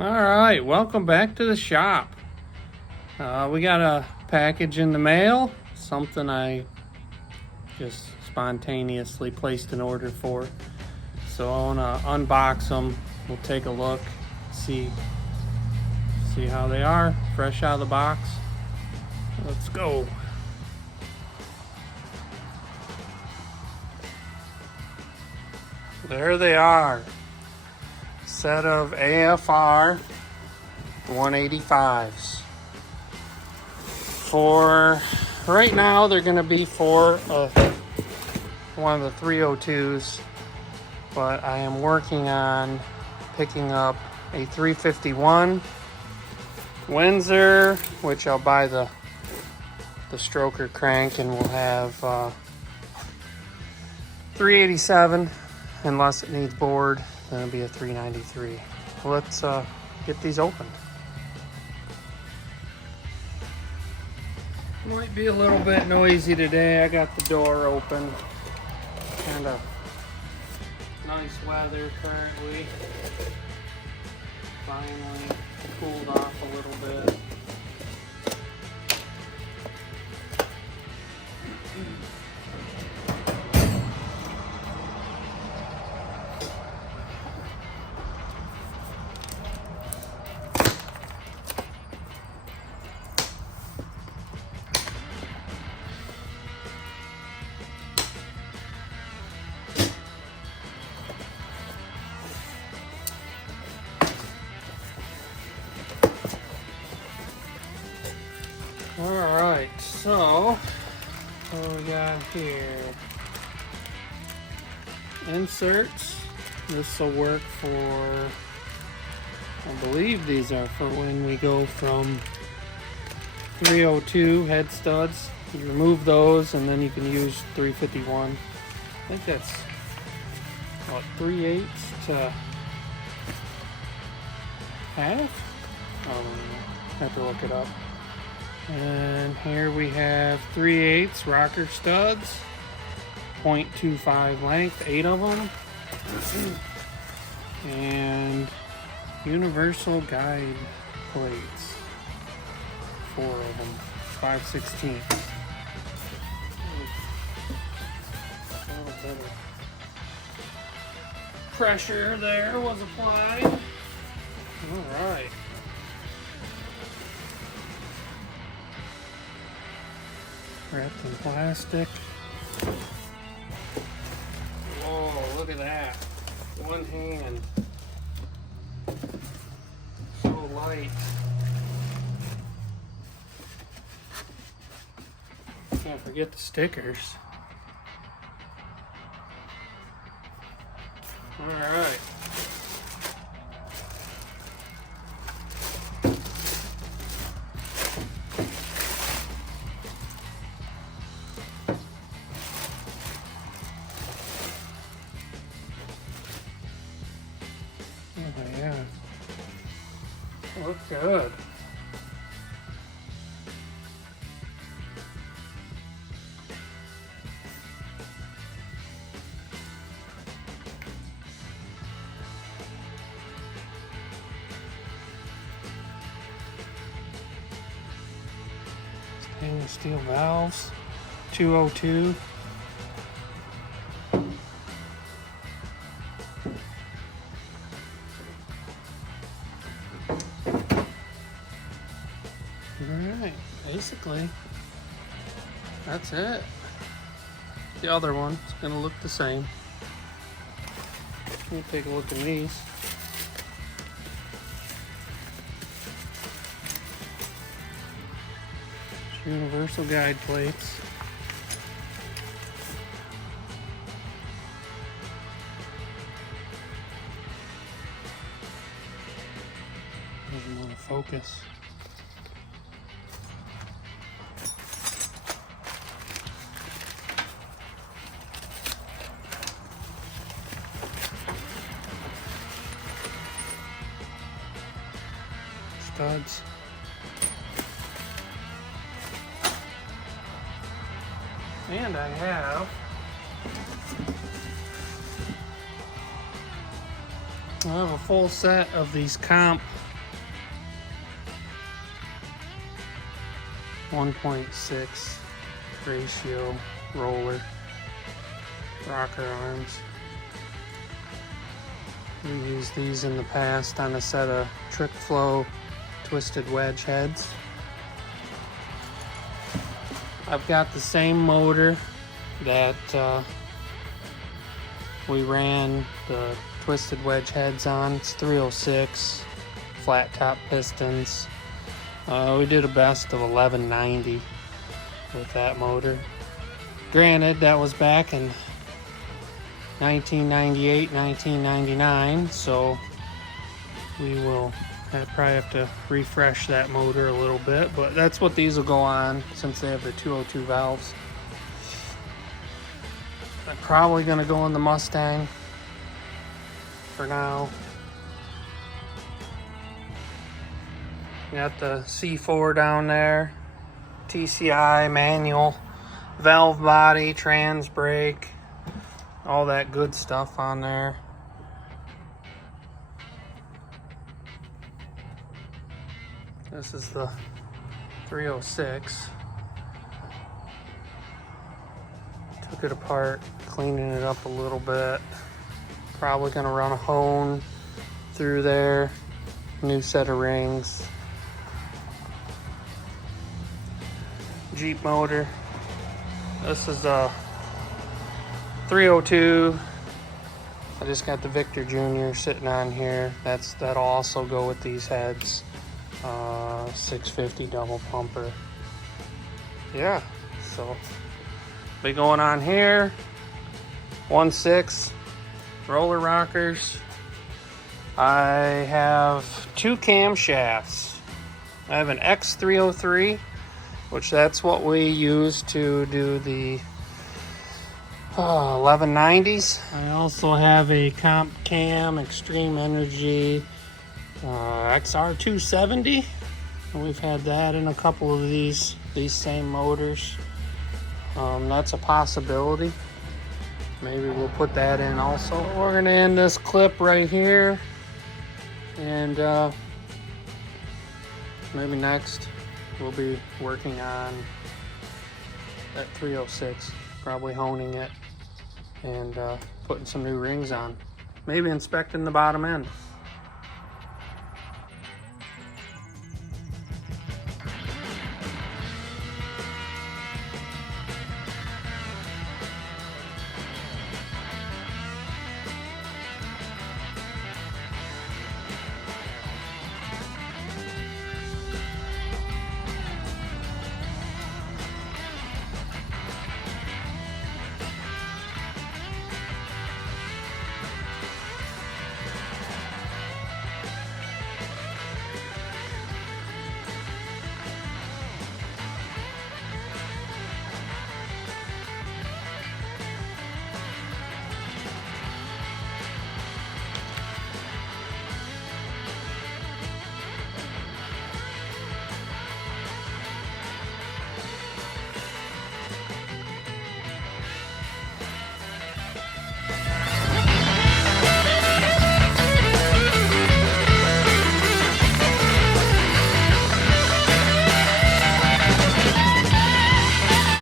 Alright, welcome back to the shop. We got a package in the mail, something I just spontaneously placed an order for. So I want to unbox them. We'll take a look, see how they are, fresh out of the box. Let's go. There they are. Set of AFR 185s. For right now, they're going to be for one of the 302s, but I am working on picking up a 351 Windsor, which I'll buy the stroker crank, and we'll have 387 unless it needs board. Then it'll be a 393. Let's get these opened. Might be a little bit noisy today. I got the door open. Kind of nice weather currently. Finally cooled off a little bit. Alright, so what we got here? Inserts. This will work for, I believe these are for when we go from 302 head studs. You remove those and then you can use 351. I think that's about 3/8 to half? I don't know. Have to look it up. And here we have 3/8 rocker studs, 0.25 length, 8 of them, and universal guide plates, 4 of them, 5/16. A little bit of pressure there was applied. All right. Wrapped in plastic. Whoa, look at that. One hand. So light. Can't forget the stickers. Alright. Oh yeah, look good. Stainless steel valves, 202. Alright, basically, that's it. The other one's gonna look the same. We'll take a look at these. Universal guide plates. Doesn't want to focus. Studs. And I have a full set of these comp 1.6 ratio roller rocker arms. We used these in the past on a set of trick flow twisted wedge heads. I've got the same motor that we ran the twisted wedge heads on. It's 306 flat top pistons. We did a best of 1190 with that motor. Granted, that was back in 1998, 1999, so we will probably have to refresh that motor a little bit, but that's what these will go on since they have the 202 valves. I'm probably going to go in the Mustang for now. Got the C4 down there, TCI manual, valve body, trans brake, all that good stuff on there. This is the 306. Took it apart, cleaning it up a little bit. Probably gonna run a hone through there, new set of rings. Jeep motor. This is a 302. I just got the Victor Jr. sitting on here. That'll also go with these heads. 650 double pumper. Yeah, so be going on here. 1.6 roller rockers. I have 2 camshafts. I have an X303, which that's what we use to do the 1190s. I also have a Comp Cam Extreme Energy XR270. We've had that in a couple of these same motors. That's a possibility. Maybe we'll put that in also. We're gonna end this clip right here, and maybe next we'll be working on that 306, probably honing it and putting some new rings on. Maybe inspecting the bottom end.